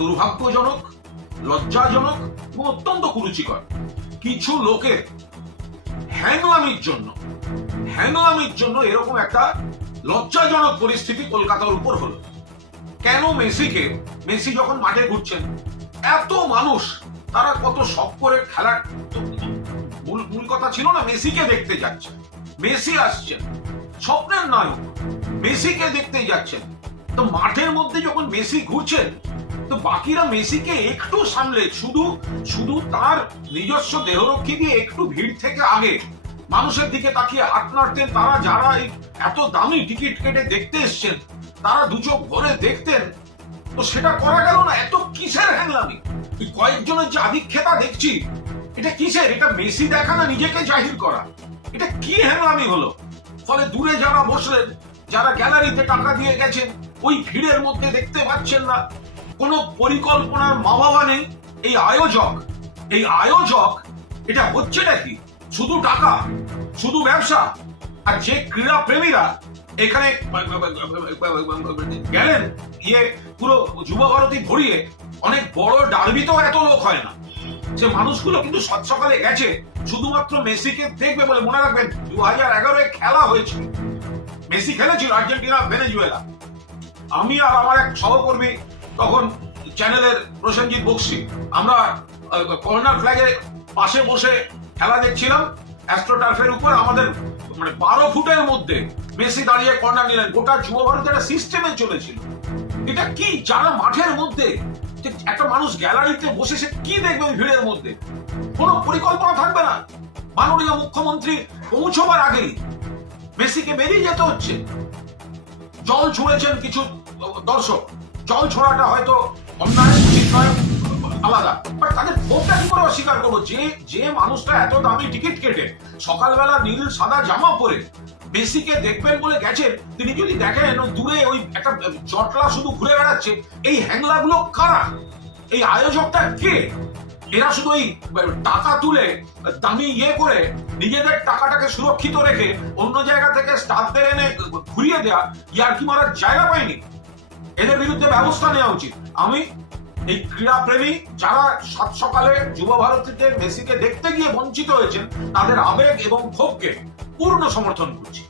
দুর্ভাগ্যজনক, লজ্জাজনক এবং অত্যন্ত কুরুচিকর। কিছু লোকের হ্যাংলামির জন্য এরকম একটা লজ্জাজনক পরিস্থিতি কলকাতার উপর হলো। কেন মেসি যখন মাঠে ঘুরছেন, এত মানুষ, তারা কত শখ করে খেলার, মূল কথা ছিল না মেসিকে দেখতে যাচ্ছেন, মেসি আসছেন, স্বপ্নের নায়ক, মেসিকে দেখতে যাচ্ছেন। তো মাঠের মধ্যে যখন মেসি ঘুরছেন, তো বাকিরা মেসিকে একটু সামলে শুধু তার নিজস্ব দেহরক্ষী দিয়ে একটু ভিড় থেকে আগে মানুষের দিকে তাকিয়ে হাত নাড়তেন। তারা যারা এত দামি টিকিট কেটে দেখতে এসছেন, তারা দু চোখ ভরে দেখতেন। তো সেটা করা গেল না। এত কিসের হ্যাংলামি? কয়েকজনের যে আধিক্ষেতা দেখছি, এটা কিসের? এটা মেসি দেখা না নিজেকে জাহির করা? এটা কি হ্যাংলামি হলো? ফলে দূরে যারা বসলেন, যারা গ্যালারিতে টাকা দিয়ে গেছেন, ওই ভিড়ের মধ্যে দেখতে পাচ্ছেন না। কোনো পরিকল্পনার মা বাবা নেই। এই আয়োজক এটা হচ্ছে নাকি শুধু টাকা, শুধু ব্যবসা? আর যে ক্রীড়া প্রেমীরা এখানে গেলেন, পুরো যুব ভারতী ভরিয়ে, অনেক বড় ডার্বিতেও এত লোক হয় না। সে মানুষগুলো কিন্তু সকালে গেছে শুধুমাত্র মেসিকে দেখবে বলে। মনে রাখবেন 2011 খেলা হয়েছিল, মেসি খেলেছিল আর্জেন্টিনা ভেনেজুয়েলা। আমি আর আমার এক সহকর্মী তখন চ্যানেলের প্রসেনজিৎ বক্সি, আমরা কর্নার ফ্ল্যাগের পাশে বসে খেলা দেখছিলাম অ্যাস্ট্রোটার্ফের উপর। আমাদের 12 ফুটের মধ্যে মেসি দাঁড়িয়ে কর্নার নিলেন। গোটা যুব ভারত একটা সিস্টেমে চলেছিল। এটা কি? যারা মাঠের মধ্যে, একটা মানুষ গ্যালারিতে বসে সে কি দেখবে ওই ভিড়ের মধ্যে? কোনো পরিকল্পনা থাকবে না। মাননীয় মুখ্যমন্ত্রী পৌঁছবার আগেই মেসিকে বেরিয়ে যেতে হচ্ছে। জল ছুঁড়েছেন কিছু দর্শক, জল ছোড়াটা হয়তো অন্যায়, আলাদা, বাট তাদের ক্ষোভটা কি করে অস্বীকার করবো? যে মানুষটা এত দামি টিকিট কেটে সকালবেলা নীল সাদা জামা পরে মেসিকে দেখবেন বলে গেছেন, তিনি যদি দেখেন দূরে ওই একটা জটলা শুধু ঘুরে বেড়াচ্ছে, এই হ্যাংলা গুলো কারা? এই আয়োজকটা কে? এরা শুধু এই টাকা তুলে দামি করে নিজেদের টাকাটাকে সুরক্ষিত রেখে অন্য জায়গা থেকে স্টাফদের এনে ঘুরিয়ে দেয়া, ইয়ার্কি মারার জায়গা পায়নি। এদের বিরুদ্ধে ব্যবস্থা নেওয়া উচিত। আমি এই ক্রীড়া প্রেমী যারা সাত সকালে যুব ভারতীতে মেসিকে দেখতে গিয়ে বঞ্চিত হয়েছেন, তাদের আবেগ এবং ক্ষোভকে পূর্ণ সমর্থন করছি।